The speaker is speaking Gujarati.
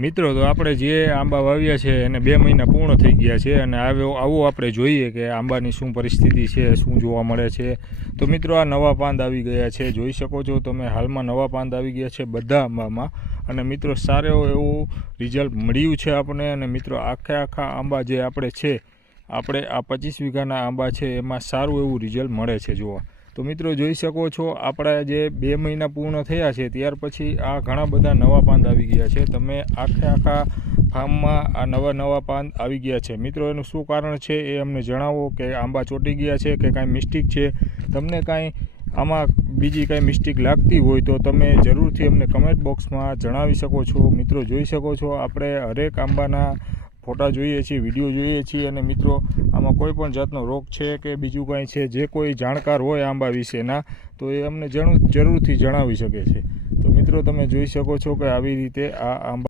મિત્રો તો આપણે જે આંબા વાવ્યા છે એને 2 મહિના પૂર્ણ થઈ ગયા છે અને આવો આપણે જોઈએ કે આંબાની શું પરિસ્થિતિ છે, શું જોવા મળે છે। તો મિત્રો આ નવા પાંદ આવી ગયા છે, જોઈ શકો છો તમે હાલમાં નવા પાંદ આવી ગયા છે બધા આંબામાં અને મિત્રો સારો એવું રિઝલ્ટ મળ્યું છે આપણે। અને મિત્રો આખા આંબા જે આપણે છે આપણે આ 25 વીઘાના આંબા છે એમાં સારું એવું રિઝલ્ટ મળે છે જોવા। તો મિત્રો જોઈ શકો છો આપણા જે 2 મહિના પૂર્ણ થયા છે ત્યાર પછી આ ઘણા બધા નવા પાંદ આવી ગયા છે। તમે આખા ફાર્મમાં આ નવા પાંદ આવી ગયા છે। મિત્રો એનું શું કારણ છે એ અમને જણાવો કે આંબા ચોંટી ગયા છે કે કાંઈ મિસ્ટેક છે, તમને કાંઈ આમાં બીજી કાંઈ મિસ્ટેક લાગતી હોય તો તમે જરૂરથી અમને કમેન્ટ બોક્સમાં જણાવી શકો છો। મિત્રો જોઈ શકો છો આપણે હરેક આંબાના ફોટા જોઈએ છીએ, વિડીયો જોઈએ છીએ અને મિત્રો આમાં કોઈ પણ જાતનો રોગ છે કે બીજું કાંઈ છે, જે કોઈ જાણકાર હોય આંબા વિશેના તો એ અમને જરૂરથી જણાવી શકે છે। તો મિત્રો તમે જોઈ શકો છો કે આવી રીતે આ આંબા